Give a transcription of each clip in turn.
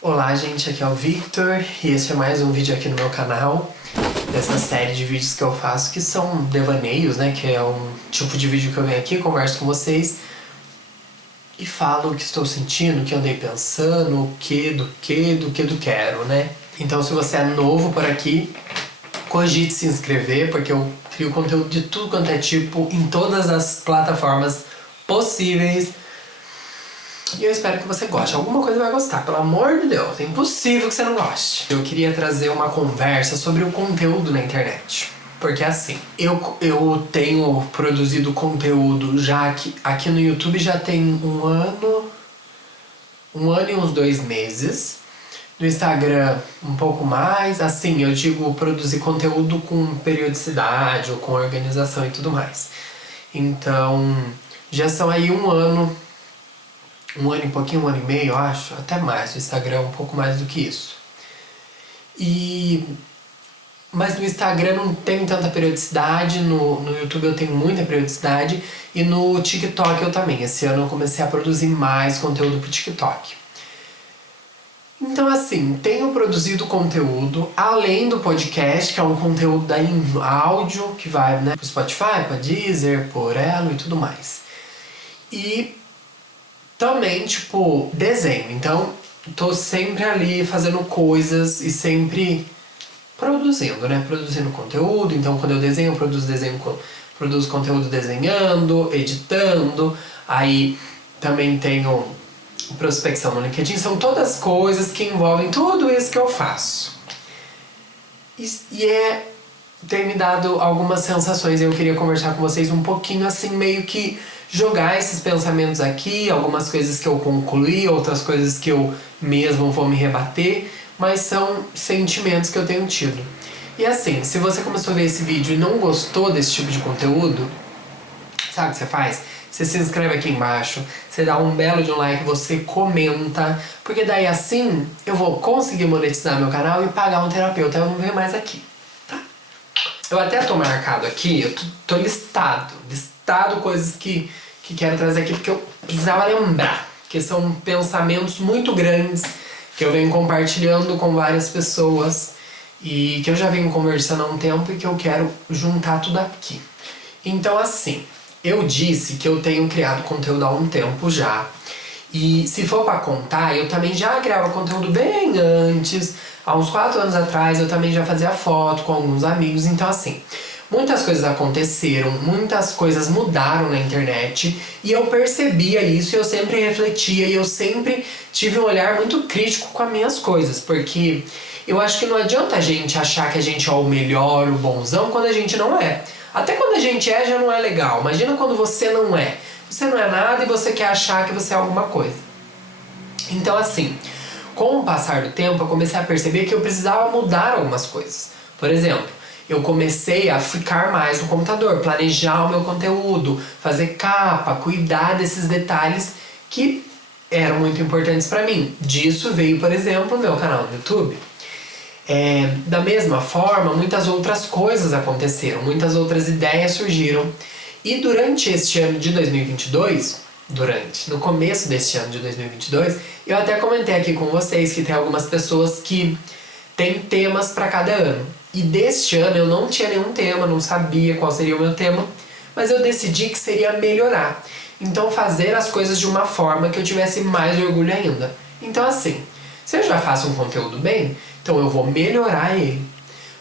Olá gente, aqui é o Victor e este é mais um vídeo aqui no meu canal dessa série de vídeos que eu faço que são devaneios, né? Que é um tipo de vídeo que eu venho aqui, converso com vocês e falo o que estou sentindo, o que andei pensando, o que, do quero, né? Então se você é novo por aqui, cogite se inscrever porque eu crio conteúdo de tudo quanto é tipo em todas as plataformas possíveis. E eu espero que você goste. Alguma coisa vai gostar, pelo amor de Deus. É impossível que você não goste. Eu queria trazer uma conversa sobre o conteúdo na internet. Porque assim, eu tenho produzido conteúdo já aqui no YouTube já tem um ano e uns 2 meses. No Instagram, um pouco mais. Assim, eu digo produzir conteúdo com periodicidade ou com organização e tudo mais. Então, já são aí um ano e pouquinho, 1 ano e meio, eu acho, até mais, no Instagram um pouco mais do que isso. Mas no Instagram não tem tanta periodicidade, no YouTube eu tenho muita periodicidade e no TikTok eu também. Esse ano eu comecei a produzir mais conteúdo pro TikTok. Então assim, tenho produzido conteúdo além do podcast, que é um conteúdo daí em áudio, que vai, né, pro Spotify, pra Deezer, por Elo e tudo mais. E também, tipo, desenho. Então, tô sempre ali fazendo coisas e sempre produzindo, né? Produzindo conteúdo. Então, quando eu desenho, produzo conteúdo desenhando, editando. Aí, também tenho prospecção no LinkedIn. São todas coisas que envolvem tudo isso que eu faço. Tem me dado algumas sensações. Eu queria conversar com vocês um pouquinho, assim, meio que jogar esses pensamentos aqui, algumas coisas que eu concluí, outras coisas que eu mesmo vou me rebater, mas são sentimentos que eu tenho tido. E assim, se você começou a ver esse vídeo e não gostou desse tipo de conteúdo, sabe o que você faz? Você se inscreve aqui embaixo, você dá um belo de um like, você comenta, porque daí assim eu vou conseguir monetizar meu canal e pagar um terapeuta, eu não venho mais aqui, tá? Eu até tô marcado aqui, eu tô listado coisas que quero trazer aqui porque eu precisava lembrar, que são pensamentos muito grandes que eu venho compartilhando com várias pessoas e que eu já venho conversando há um tempo e que eu quero juntar tudo aqui. Então assim, eu disse que eu tenho criado conteúdo há um tempo já. E se for pra contar, eu também já criava conteúdo bem antes. Há uns 4 anos atrás eu também já fazia foto com alguns amigos. Então assim, muitas coisas aconteceram, muitas coisas mudaram na internet. E eu percebia isso e eu sempre refletia. E eu sempre tive um olhar muito crítico com as minhas coisas. Porque eu acho que não adianta a gente achar que a gente é o melhor, o bonzão, quando a gente não é. Até quando a gente é, já não é legal. Imagina quando você não é. Você não é nada e você quer achar que você é alguma coisa. Então assim, com o passar do tempo eu comecei a perceber que eu precisava mudar algumas coisas. Por exemplo, eu comecei a ficar mais no computador, planejar o meu conteúdo, fazer capa, cuidar desses detalhes que eram muito importantes pra mim. Disso veio, por exemplo, o meu canal no YouTube. Da mesma forma, muitas outras coisas aconteceram, muitas outras ideias surgiram. E durante este ano de 2022, no começo deste ano de 2022, eu até comentei aqui com vocês que tem algumas pessoas que têm temas para cada ano. E deste ano eu não tinha nenhum tema, não sabia qual seria o meu tema, mas eu decidi que seria melhorar. Então fazer as coisas de uma forma que eu tivesse mais orgulho ainda. Então assim, se eu já faço um conteúdo bem, então eu vou melhorar ele.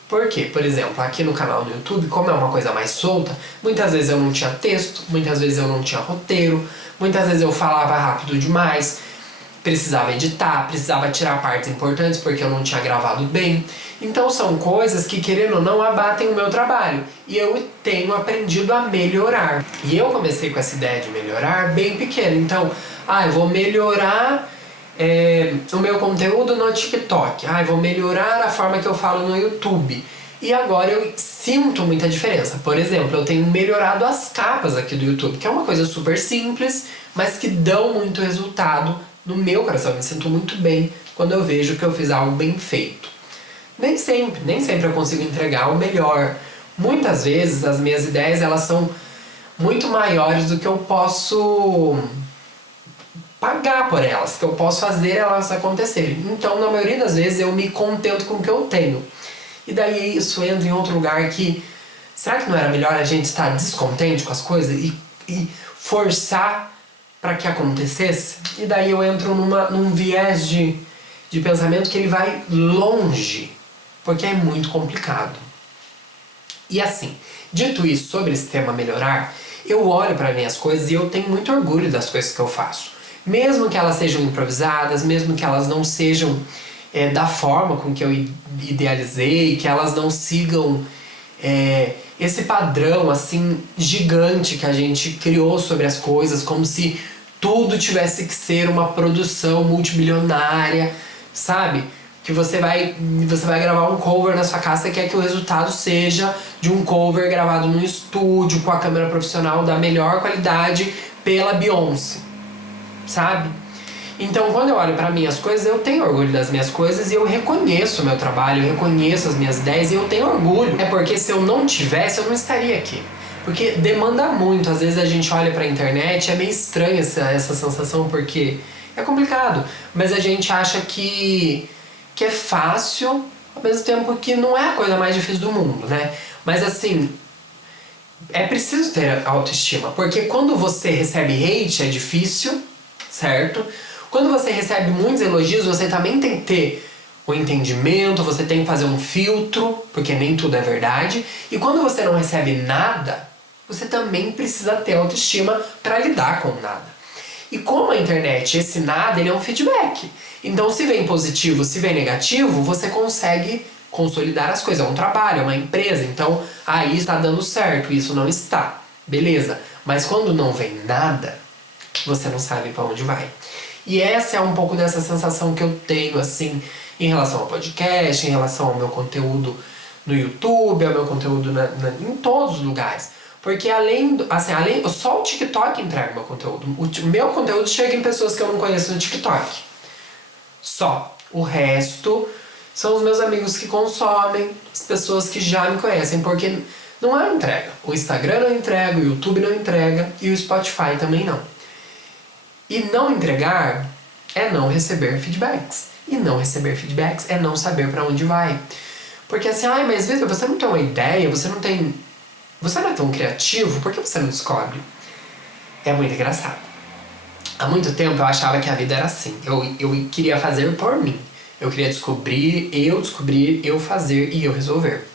Por quê? Por exemplo, aqui no canal do YouTube, como é uma coisa mais solta, muitas vezes eu não tinha texto, muitas vezes eu não tinha roteiro, muitas vezes eu falava rápido demais, precisava editar, precisava tirar partes importantes porque eu não tinha gravado bem. Então são coisas que, querendo ou não, abatem o meu trabalho. E eu tenho aprendido a melhorar. E eu comecei com essa ideia de melhorar bem pequeno. Então, eu vou melhorar o meu conteúdo no TikTok. Vou melhorar a forma que eu falo no YouTube. E agora eu sinto muita diferença. Por exemplo, eu tenho melhorado as capas aqui do YouTube, que é uma coisa super simples, mas que dão muito resultado no meu coração. Eu me sinto muito bem quando eu vejo que eu fiz algo bem feito. Nem sempre eu consigo entregar o melhor. Muitas vezes as minhas ideias elas são muito maiores do que eu posso pagar por elas, que eu posso fazer elas acontecerem. Então, na maioria das vezes, eu me contento com o que eu tenho. E daí isso entra em outro lugar que... Será que não era melhor a gente estar descontente com as coisas e forçar para que acontecesse? E daí eu entro num viés de pensamento que ele vai longe, porque é muito complicado. E assim, dito isso sobre esse tema melhorar, eu olho para minhas coisas e eu tenho muito orgulho das coisas que eu faço. Mesmo que elas sejam improvisadas, mesmo que elas não sejam da forma com que eu idealizei, que elas não sigam esse padrão assim gigante que a gente criou sobre as coisas, como se tudo tivesse que ser uma produção multibilionária, sabe? Que você vai gravar um cover na sua casa, você quer que o resultado seja de um cover gravado num estúdio com a câmera profissional da melhor qualidade pela Beyoncé, sabe? Então, quando eu olho para minhas coisas, eu tenho orgulho das minhas coisas e eu reconheço o meu trabalho, eu reconheço as minhas ideias e eu tenho orgulho. É porque se eu não tivesse, eu não estaria aqui. Porque demanda muito. Às vezes a gente olha pra internet, é meio estranha essa sensação, porque é complicado. Mas a gente acha que é fácil, ao mesmo tempo que não é a coisa mais difícil do mundo, né? Mas assim, é preciso ter autoestima. Porque quando você recebe hate, é difícil, certo? Quando você recebe muitos elogios, você também tem que ter o entendimento, você tem que fazer um filtro, porque nem tudo é verdade. E quando você não recebe nada, você também precisa ter autoestima para lidar com nada. E como a internet, esse nada, ele é um feedback. Então, se vem positivo, se vem negativo, você consegue consolidar as coisas. É um trabalho, é uma empresa. Então, isso está dando certo, isso não está. Beleza. Mas quando não vem nada, você não sabe para onde vai. E essa é um pouco dessa sensação que eu tenho, assim, em relação ao podcast, em relação ao meu conteúdo no YouTube, ao meu conteúdo em todos os lugares. Porque só o TikTok entrega meu conteúdo. O meu conteúdo chega em pessoas que eu não conheço no TikTok. Só. O resto são os meus amigos que consomem, as pessoas que já me conhecem, porque não há entrega. O Instagram não entrega, o YouTube não entrega e o Spotify também não. E não entregar é não receber feedbacks. E não receber feedbacks é não saber pra onde vai. Porque assim, mas Vitor, você não tem uma ideia, você não é tão criativo, por que você não descobre? É muito engraçado. Há muito tempo eu achava que a vida era assim. Eu queria fazer por mim. Eu queria descobrir, eu fazer e eu resolver.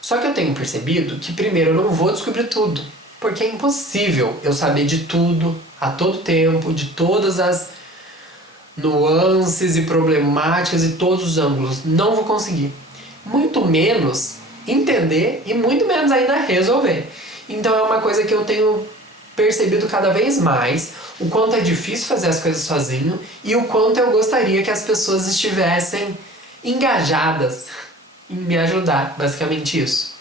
Só que eu tenho percebido que primeiro eu não vou descobrir tudo. Porque é impossível eu saber de tudo, a todo tempo, de todas as nuances e problemáticas e todos os ângulos. Não vou conseguir. Muito menos entender e muito menos ainda resolver. Então é uma coisa que eu tenho percebido cada vez mais, o quanto é difícil fazer as coisas sozinho e o quanto eu gostaria que as pessoas estivessem engajadas em me ajudar, basicamente isso.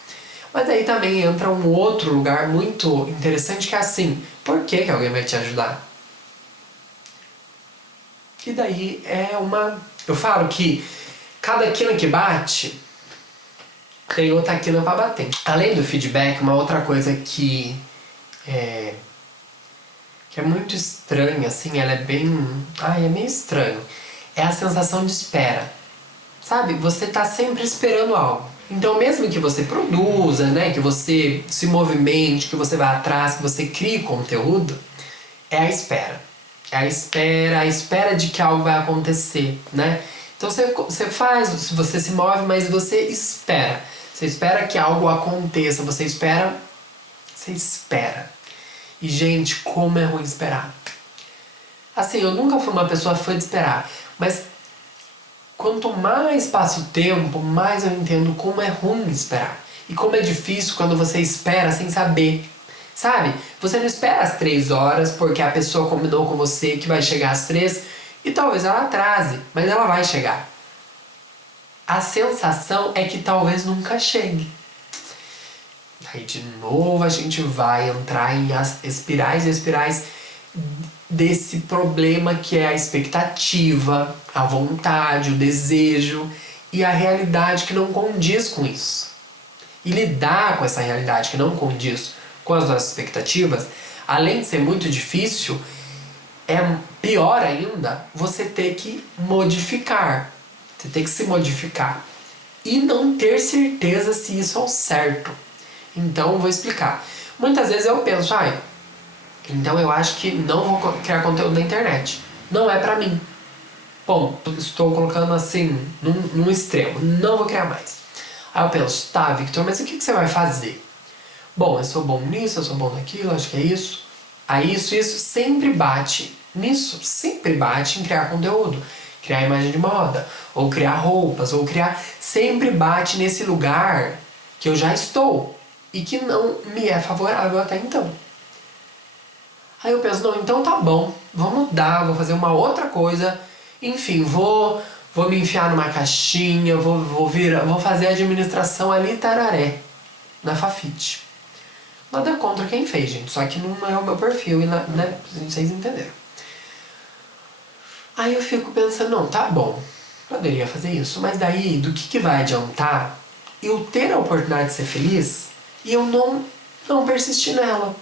Mas aí também entra um outro lugar muito interessante que é assim, por que alguém vai te ajudar? E daí eu falo que cada quina que bate tem outra quina pra bater. Além do feedback, uma outra coisa que é muito estranha, assim, ela é bem... é meio estranho. É a sensação de espera. Sabe? Você tá sempre esperando algo. Então, mesmo que você produza, né, que você se movimente, que você vá atrás, que você crie conteúdo, é a espera. É a espera de que algo vai acontecer, né? Então, você faz, você se move, mas você espera. Você espera que algo aconteça, você espera. E, gente, como é ruim esperar. Assim, eu nunca fui uma pessoa fã de esperar, mas quanto mais passa o tempo, mais eu entendo como é ruim esperar. E como é difícil quando você espera sem saber. Sabe? Você não espera às 3 horas porque a pessoa combinou com você que vai chegar às 3 e talvez ela atrase, mas ela vai chegar. A sensação é que talvez nunca chegue. Aí de novo a gente vai entrar em espirais e espirais desse problema que é a expectativa, a vontade, o desejo e a realidade que não condiz com isso. E lidar com essa realidade que não condiz com as nossas expectativas, além de ser muito difícil, é pior ainda você ter que modificar. Você ter que se modificar. E não ter certeza se isso é o certo. Então, eu vou explicar. Muitas vezes eu penso, então eu acho que não vou criar conteúdo na internet. Não é pra mim. Bom, estou colocando assim, num extremo. Não vou criar mais. Aí eu penso, tá, Victor, mas o que você vai fazer? Bom, eu sou bom nisso, eu sou bom naquilo, acho que é isso. Aí isso sempre bate nisso. Sempre bate em criar conteúdo. Criar imagem de moda. Ou criar roupas. Ou criar... Sempre bate nesse lugar que eu já estou. E que não me é favorável até então. Aí eu penso, não, então tá bom. Vou mudar, vou fazer uma outra coisa. Enfim, vou me enfiar numa caixinha. Vou fazer administração ali, tararé. Na Fafite. Nada contra quem fez, gente. Só que não é o meu perfil, né? Vocês entenderam. Aí eu fico pensando, não, tá bom. Poderia fazer isso. Mas daí, do que vai adiantar eu ter a oportunidade de ser feliz e eu não persistir nela?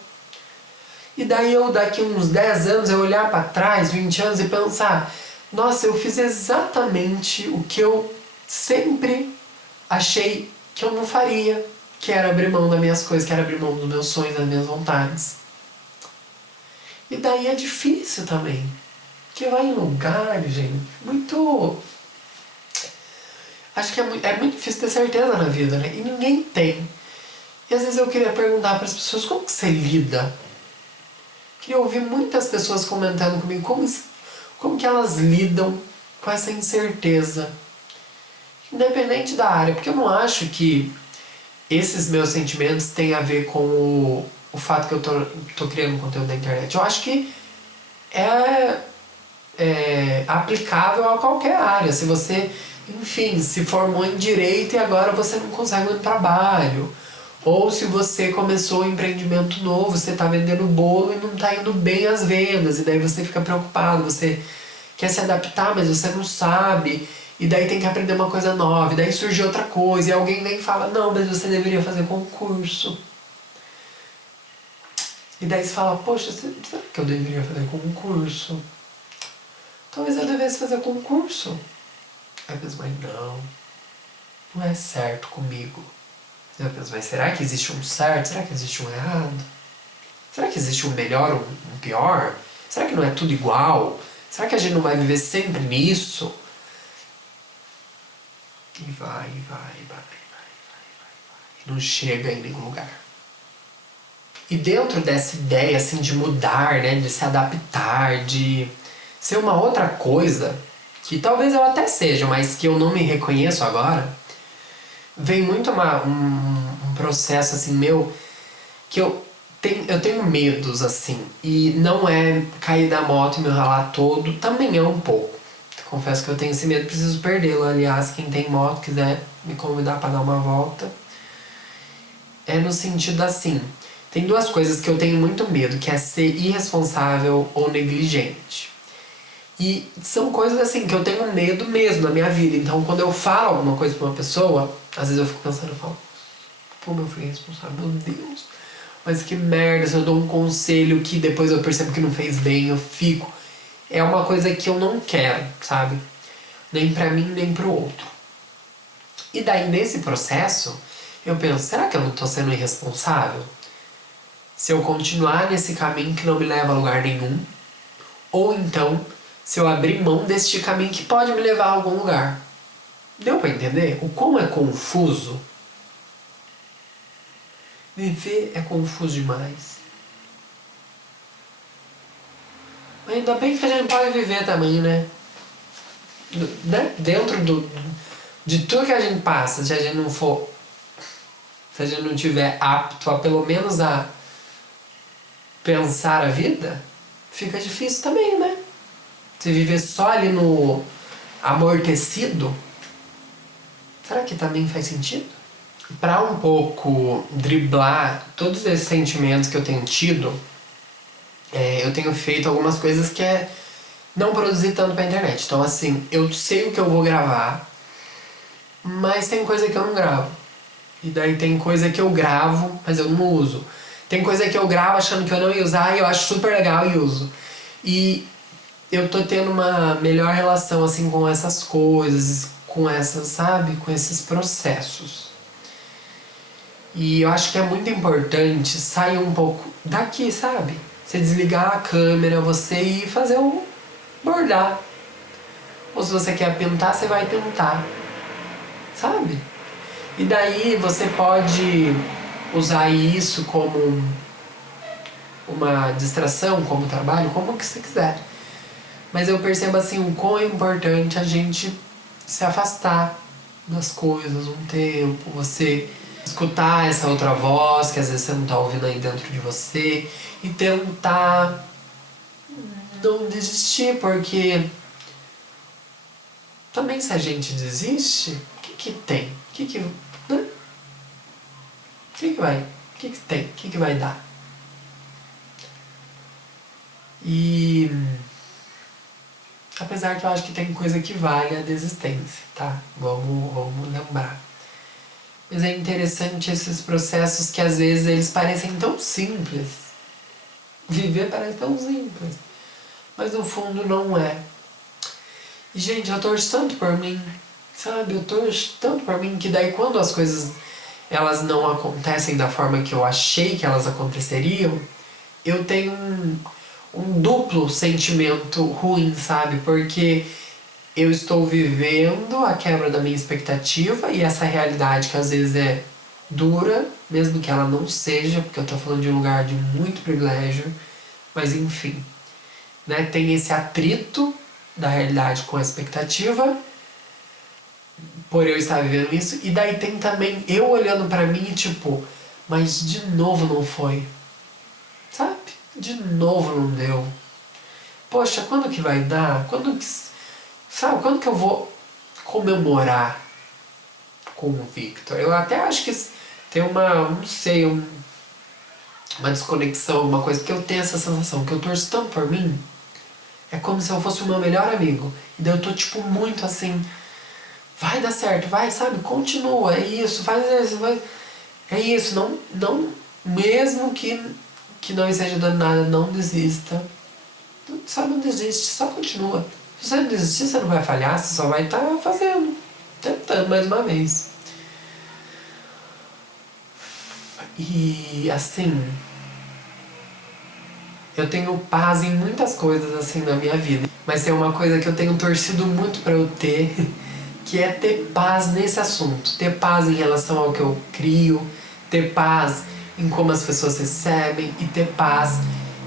E daí eu, daqui uns 10 anos, eu olhar pra trás, 20 anos, e pensar, nossa, eu fiz exatamente o que eu sempre achei que eu não faria. Que era abrir mão das minhas coisas, que era abrir mão dos meus sonhos, das minhas vontades. E daí é difícil também. Porque vai em lugares, gente, muito... Acho que é muito difícil ter certeza na vida, né? E ninguém tem. E às vezes eu queria perguntar para as pessoas, como que você lida? Queria ouvir muitas pessoas comentando comigo como que elas lidam com essa incerteza. Independente da área, porque eu não acho que esses meus sentimentos têm a ver com o fato que eu tô criando conteúdo na internet. Eu acho que é aplicável a qualquer área. Se você, enfim, se formou em direito e agora você não consegue um trabalho. Ou se você começou um empreendimento novo, você está vendendo bolo e não está indo bem as vendas. E daí você fica preocupado, você quer se adaptar, mas você não sabe. E daí tem que aprender uma coisa nova, e daí surge outra coisa, e alguém vem e fala, não, mas você deveria fazer concurso. E daí você fala, poxa, será que eu deveria fazer concurso? Talvez eu devesse fazer concurso. Aí eu penso, mas não é certo comigo. Aí eu penso, mas será que existe um certo? Será que existe um errado? Será que existe um melhor, um pior? Será que não é tudo igual? Será que a gente não vai viver sempre nisso? E vai. Não chega em nenhum lugar. E dentro dessa ideia assim de mudar, né, de se adaptar, de ser uma outra coisa, que talvez eu até seja, mas que eu não me reconheço agora, vem muito um processo assim meu, que eu tenho medos assim, e não é cair da moto e me ralar todo, também é um pouco. Confesso que eu tenho esse medo, preciso perdê-lo. Aliás, quem tem moto quiser me convidar para dar uma volta. É no sentido assim, tem duas coisas que eu tenho muito medo, que é ser irresponsável ou negligente. E são coisas assim que eu tenho medo mesmo na minha vida. Então quando eu falo alguma coisa pra uma pessoa, às vezes eu fico pensando, eu falo, como eu fui irresponsável, meu Deus. Mas que merda, se eu dou um conselho que depois eu percebo que não fez bem, eu fico... É uma coisa que eu não quero, sabe? Nem pra mim, nem pro outro. E daí, nesse processo, eu penso, será que eu não tô sendo irresponsável? Se eu continuar nesse caminho que não me leva a lugar nenhum, ou então, se eu abrir mão deste caminho que pode me levar a algum lugar. Deu pra entender? O como é confuso? Viver é confuso demais. Ainda bem que a gente pode viver também, né? Dentro de tudo que a gente passa, se a gente não for... Se a gente não tiver apto a pelo menos a pensar a vida, fica difícil também, né? Se viver só ali no amortecido, será que também faz sentido? Pra um pouco driblar todos esses sentimentos que eu tenho tido, eu tenho feito algumas coisas que é não produzir tanto pra internet. Então assim, eu sei o que eu vou gravar, mas tem coisa que eu não gravo. E daí tem coisa que eu gravo, mas eu não uso. Tem coisa que eu gravo achando que eu não ia usar e eu acho super legal e uso. E eu tô tendo uma melhor relação, assim, com essas coisas, com essas, sabe? Com esses processos. E eu acho que é muito importante sair um pouco daqui, sabe? Você desligar a câmera, você ir fazer um bordar. Ou se você quer pintar, você vai pintar, sabe? E daí você pode usar isso como uma distração, como trabalho, como que você quiser. Mas eu percebo assim o quão é importante a gente se afastar das coisas um tempo, você escutar essa outra voz que às vezes você não tá ouvindo aí dentro de você e tentar não desistir, porque também se a gente desiste, o que tem? Né? O que vai? O que tem? O que vai dar? E apesar que eu acho que tem coisa que vale a desistência, tá? Vamos lembrar. Mas é interessante esses processos que às vezes eles parecem tão simples. Viver parece tão simples. Mas no fundo não é. E gente, eu torço tanto por mim, sabe? Eu torço tanto por mim que daí quando as coisas elas não acontecem da forma que eu achei que elas aconteceriam, eu tenho um duplo sentimento ruim, sabe? Porque eu estou vivendo a quebra da minha expectativa e essa realidade que às vezes é dura, mesmo que ela não seja, porque eu tô falando de um lugar de muito privilégio, mas enfim, né? Tem esse atrito da realidade com a expectativa, por eu estar vivendo isso, e daí tem também eu olhando pra mim e tipo, mas de novo não foi, sabe? De novo não deu. Poxa, quando que vai dar? Sabe, quando que eu vou comemorar com o Victor? Eu até acho que tem não sei, uma desconexão, uma coisa, porque eu tenho essa sensação que eu torço tanto por mim, é como se eu fosse o meu melhor amigo. E daí eu tô tipo muito assim, vai dar certo, vai, sabe? Continua, é isso, faz isso, é isso, não, mesmo que não esteja dando nada, não desista. Só não desiste, só continua. Se você não desistir, você não vai falhar, você só vai estar fazendo, tentando mais uma vez. E assim, eu tenho paz em muitas coisas assim na minha vida, mas tem uma coisa que eu tenho torcido muito para eu ter, que é ter paz nesse assunto, ter paz em relação ao que eu crio, ter paz em como as pessoas recebem e ter paz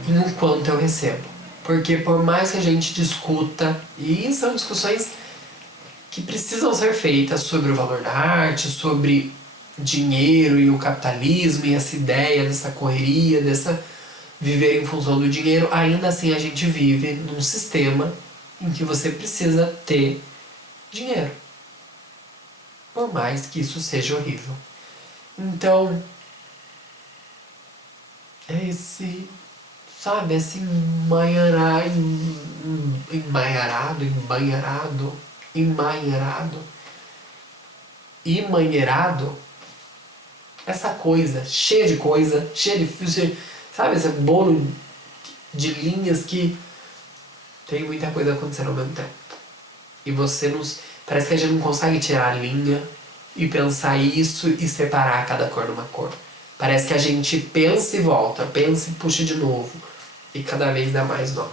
em o quanto eu recebo. Porque por mais que a gente discuta, e são discussões que precisam ser feitas sobre o valor da arte, sobre dinheiro e o capitalismo e essa ideia dessa correria, dessa viver em função do dinheiro, ainda assim a gente vive num sistema em que você precisa ter dinheiro. Por mais que isso seja horrível. Então, é esse, sabe, esse emanharado, essa coisa, cheia de coisa, cheia de fio, sabe, esse bolo de linhas que tem muita coisa acontecendo ao mesmo tempo. E você não, parece que a gente não consegue tirar a linha e pensar isso e separar cada cor numa cor. Parece que a gente pensa e volta, pensa e puxa de novo. E cada vez dá mais nó.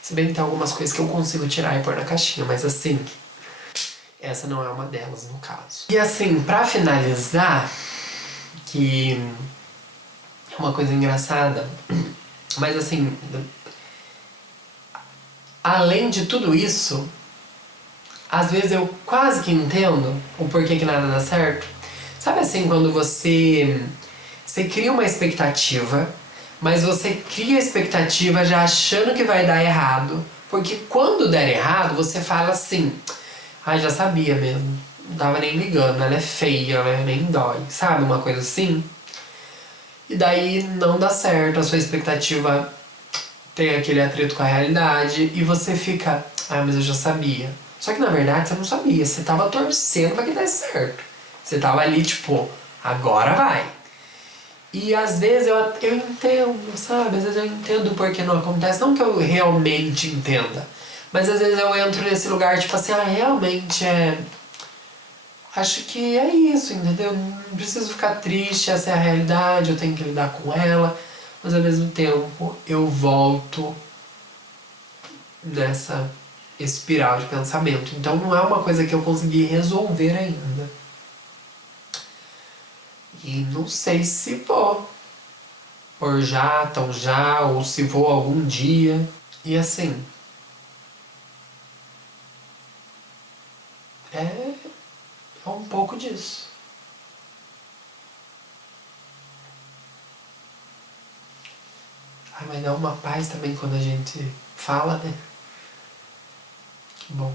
Se bem que tem algumas coisas que eu consigo tirar e pôr na caixinha, mas assim, essa não é uma delas no caso. E assim, pra finalizar, que é uma coisa engraçada, mas assim, além de tudo isso, às vezes eu quase que entendo o porquê que nada dá certo. Sabe assim, quando você cria uma expectativa, mas você cria a expectativa já achando que vai dar errado, porque quando der errado, você fala assim, já sabia mesmo, não tava nem ligando, ela é feia, né? Nem dói, sabe? Uma coisa assim. E daí não dá certo, a sua expectativa tem aquele atrito com a realidade e você fica, mas eu já sabia. Só que na verdade você não sabia, você tava torcendo pra que desse certo. Você tava ali tipo, agora vai. E às vezes eu entendo, sabe? Às vezes eu entendo por que não acontece. Não que eu realmente entenda. Mas às vezes eu entro nesse lugar, tipo assim, realmente é. Acho que é isso, entendeu? Não preciso ficar triste, essa é a realidade, eu tenho que lidar com ela. Mas ao mesmo tempo eu volto nessa espiral de pensamento. Então não é uma coisa que eu consegui resolver ainda. E não sei se vou. Por já, tão já, ou se vou algum dia. E assim, é um pouco disso. Mas dá uma paz também quando a gente fala, né? Que bom.